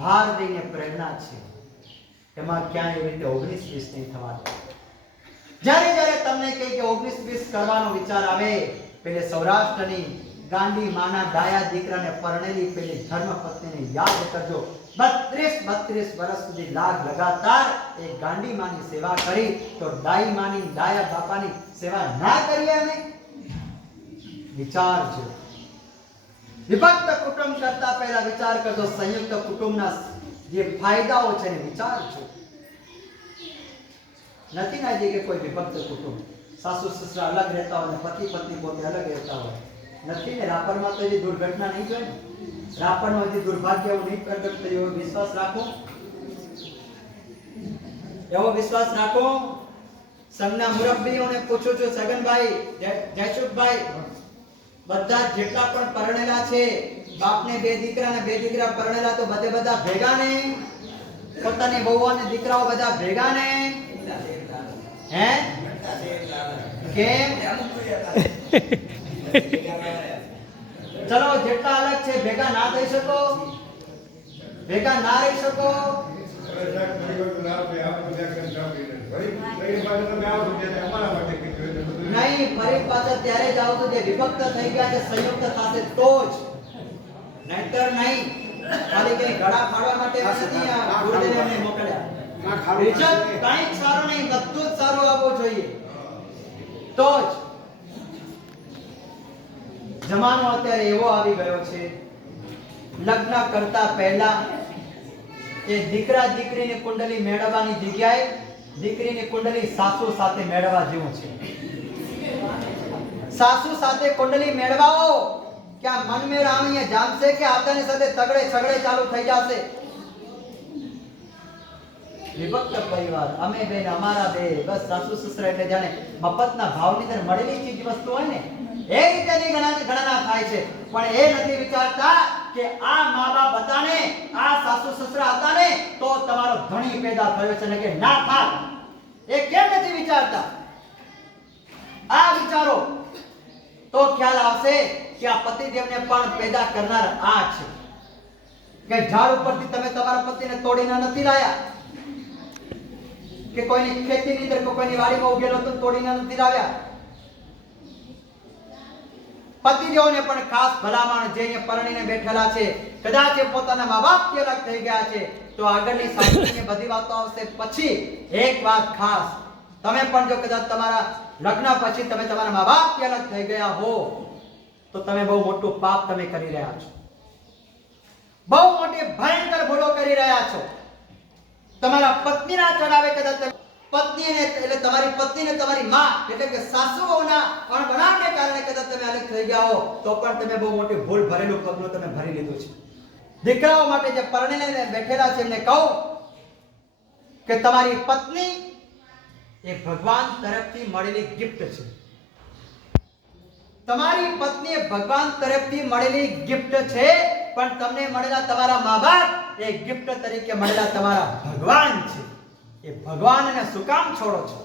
ભાર દઈને પ્રેરણા છે, એમાં ક્યાંય એવી રીતે 19-20 નહીં થવાનું. જ્યારે જ્યારે તમને કહે કે 19-20 કરવાનો વિચાર આવે, પેલે સૌરાષ્ટ્રની ગાંડી માના ડાયા દીકરાને પરણેલી પેલી ધર્મપત્નીને યાદ કરજો. 32 વર્ષ સુધી લગાતાર એ ગાંડી માની સેવા કરી, તો ડાઈ માની ડાયા બાપાની સેવા ના કરીએ અમે? વિચારજો. વિભક્ત કુટુંબ કરતા પહેલા વિચાર કરજો, સંયુક્ત કુટુંબના જે ફાયદાઓ છે એને વિચારજો. નથી ના કે કોઈ વિભક્ત કુટુંબ સાસુ સસરા અલગ રહેતા હોય ને પતિ પત્ની પોતે અલગ રહેતા હોય. નથી ને. રાપરમાં તો એ દુર્ઘટના નહીં જોઈ ને. રાપરનો જે દુર્ભાગ્ય એવું નહીં પ્રગટ થયું. એવો વિશ્વાસ રાખો, એવો વિશ્વાસ રાખો. સંઘના મુરબ્બીઓને પૂછું છું, સગનભાઈ, જયસુખભાઈ, બધા જેટલા પણ પરણેલા છે, બાપને 2 દીકરા ને 2 દીકરા પરણેલા, તો બધા ભેગા ને? પોતાની વહુ અને દીકરાઓ બધા ભેગા ને? હે? કેમ? ચલો, જેટલા અલગ છે ભેગા ના થઈ શકો? ભેગા ના રહી શકો? નહીં, ફરી પાછા ત્યારે જ આવતું જે વિભક્ત થઈ ગયા છે, સંયુક્ત થશે તો જ, નહીતર નહીં. ખાલી કઈ ગળા ફાડવા માટે નથી આ ગુરુદેવને મોકલ્યા. રિઝલ્ટ કાંઈ સારું નહીં, બધું જ સારું આવવું જોઈએ તો જ. જમાનો અત્યારે એવો આવી ગયો છે, લગ્ન કરતા પહેલા એ દીકરા દીકરીની કુંડલી મેળવવાની જગ્યાએ દીકરીની કુંડલી સાસુ સાથે મેળવવા જેવું છે. સાસુ સાથે કુંડલી મેળવાઓ, क्या मन में राम ये जानसे કે આતાની સાથે તગડે છગડે ચાલુ થઈ જશે. વિભક્ત પરિવાર, અમે બેન અમારા બે, બસ સાસુ સસરા એટલે જાણે મફતના ભાવની અંદર મળેલી ચીજ વસ્તુ હોય ને એ રીતેની ગણના થાય છે. પણ એ નથી વિચારતા કે આ મા બાપ હતા ને, આ સાસુ સસરા હતા ને, તો તમારો ધણી પેદા થયો છે ને કે ના થાય. એ કેમ નથી વિચારતા? આ વિચારો તો ખ્યાલ આવશે કે આ પતિદેવને પણ પેદા કરનાર આ છે. કે ઝાડ ઉપરથી તમે તમારા પતિને તોડીને નથી લાયા, કે કોઈની ખેતીની અંદર કોઈની વાડીમાં ઉગેલો તો તોડીને નથી લાવ્યા. પતિદેવને પણ ખાસ ભલામણ, જે અહીંયા પરણીને બેઠેલા છે, કદાચ એ પોતાના મા બાપથી અલગ થઈ ગયા છે, તો આગળની સાંભળીને બધી વાતો આવશે. પછી એક વાત ખાસ, તમે પણ જો કદાચ તમારા લગ્ન પછી તમે તમારા મા બાપથી અલગ થઈ ગયા હો, તો તમે બહુ મોટું પાપ તમે કરી રહ્યા છો, બહુ મોટી ભયંકર ભૂલો કરી રહ્યા છો. તમારા પત્નીના ચડાવે કદાચ પત્નીને, એટલે તમારી પત્નીને તમારી માં એટલે કે સાસુઓના અણબનાવને કારણે કદાચ તમે અલગ થઈ ગયા હો, તો પણ તમે બહુ મોટી ભૂલ ભરેલું પગલું તમે ભરી લીધું છે. દીકરાઓ માટે જે પરણીને બેઠેલા છે એમને કહું કે તમારી પત્ની એ ભગવાન તરફથી મળેલી ગિફ્ટ છે. તમારી પત્ની એ ભગવાન તરફથી મળેલી ગિફ્ટ છે, પણ તમને મળેલા તમારા મા બાપ એ ગિફ્ટ તરીકે મળેલા તમારા ભગવાન છે. એ ભગવાનને શું કામ છોડો છો?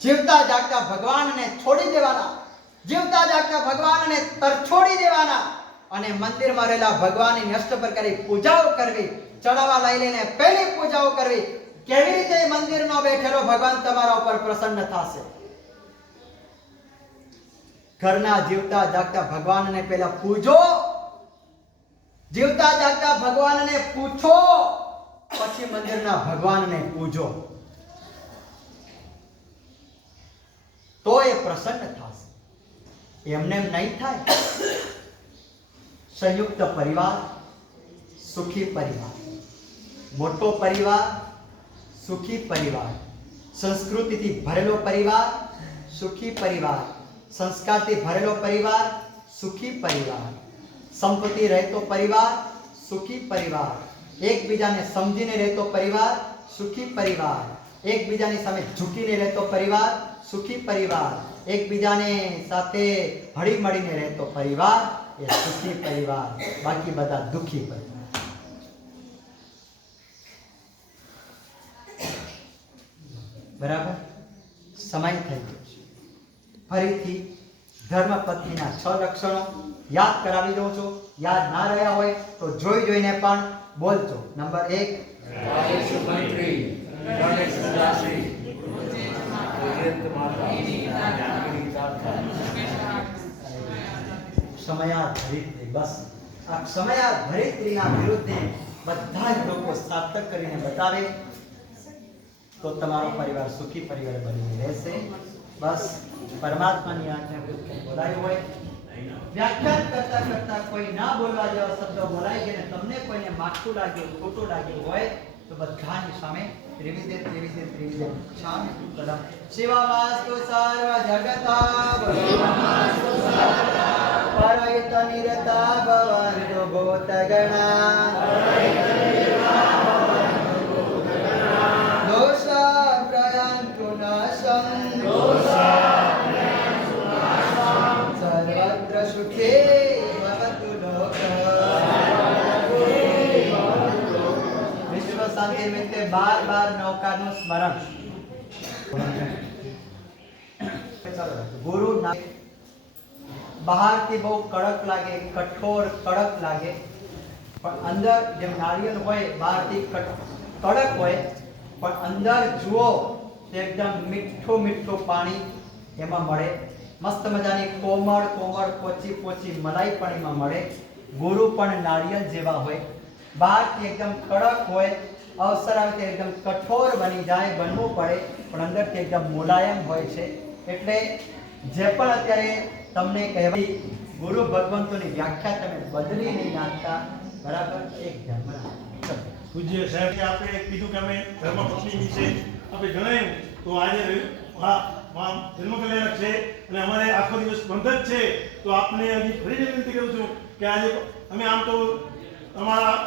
જીવતા જાગતા ભગવાનને છોડી દેવાના, જીવતા જાગતા ભગવાનને તરછોડી દેવાના, અને મંદિરમાં રહેલા ભગવાનની અષ્ટપ્રકારની પૂજાઓ કરવી, ચડાવા લઈ લઈને પહેલી પૂજાઓ કરવી. કેવી રીતે મંદિરનો બેઠેલો ભગવાન તમારા ઉપર પ્રસન્ન થશે? ઘરના જીવતા જાગતા ભગવાનને પહેલા પૂજો, જીવતા જાગતા ભગવાનને પૂછો, પછી મંદિરના ભગવાનને પૂજો, તો એ પ્રસન્ન થશે. એમને એમ નહીં થાય. સંયુક્ત પરિવાર સુખી પરિવાર, મોટો પરિવાર સુખી પરિવાર, સંસ્કૃતિથી ભરેલો પરિવાર સુખી પરિવાર, સંસ્કારથી ભરેલો પરિવાર સુખી પરિવાર, સંપત્તિ રહેતો પરિવાર સુખી પરિવાર, એકબીજાને સમજીને રહેતો પરિવાર સુખી પરિવાર, એકબીજાની સામે ઝૂકીને રહેતો પરિવાર સુખી પરિવાર, એકબીજાને સાથે હળી મળીને રહેતો પરિવાર એ સુખી પરિવાર, બાકી બધા દુખી પરિવાર. બરાબર? સમય થઈ ગયો છે. ફરીથી ધર્મપત્નીના 6 લક્ષણો યાદ કરાવી દઉં છું. યાદ ના રહ્યા હોય તો જોઈ જોઈને પણ બોલજો. નંબર 1 સમયાધરિત્રી. બસ આ સમયાધરિત્રીના વિરુદ્ધે બધા જ લોકો સાર્થક કરીને બતાવે તો તમારો પરિવાર સુખી પરિવાર બની રહેશે. બસ પરમાત્માની આજ્ઞા વિરુદ્ધ બોલાયું હોય, વ્યાખ્યાન કરતા કરતા કોઈ ના બોલવા જેવા શબ્દો બોલાઈ ગયા, તમને કોઈને માઠું લાગ્યું, ખોટું લાગ્યું હોય તો બધાની સામે ત્રિવિધે ક્ષામ કદમ શિવાસ્તુ સર્વ જગતા પરયત નિરતા ભવન્તુ ભૂતગણા દોષા પ્રયાન્તુ નાશં સર્વત્ર સુખે ભવતુ લોકઃ. વિશ્વ શાંતિ નિમિત્તે બાર નૌકાનું સ્મરણ. ગુરુ બહારથી બહુ કડક લાગે, કઠોર કડક લાગે, પણ અંદર જેમ નારિયેળ હોય બહારથી કડક હોય, પણ અંદર જુઓ તો એકદમ મીઠું પાણી એમાં મળે. મસ્ત મજાની કોમળ પોચી મલાઈ પણ એમાં મળે. ગુરુ પણ નારિયેળ જેવા હોય, બહારથી એકદમ કડક હોય, અવસર આવે તો એકદમ કઠોર બની જાય, બનવું પડે, પણ અંદરથી એકદમ મુલાયમ હોય છે. એટલે જે પણ અત્યારે તમને કહેવાય ગુરુ ભગવંતોની વ્યાખ્યા તમે બદલી નહીં નાખતા. બરાબર? એક ધ્યાનમાં રાખો. પૂજ્ય સાહેબ આપણે કીધું કે અમે ધર્મપત્ની વિશે આપણે જણાવ્યું, તો આજે જન્મ કલ્યાણક છે અને અમારે આખો દિવસ બંધ જ છે, તો આપને હજી ફરી વિનંતી કરું છું કે આજે અમે આમ તો અમારા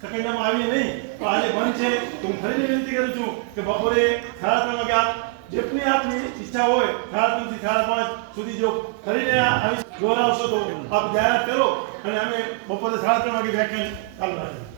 સકંજામાં આવીએ નહીં, તો આજે બંધ છે, તો હું ફરી વિનંતી કરું છું કે બપોરે 3:30 વાગે આપ જેટલી આપની ઈચ્છા હોય 3:30 થી 5:30 સુધી જો કરીને આવી દોરાવશો તો આપ જાહેરાત કરો અને અમે બપોરે 3:30 વાગે વ્યાખ્યાન ચાલુ રાખીએ.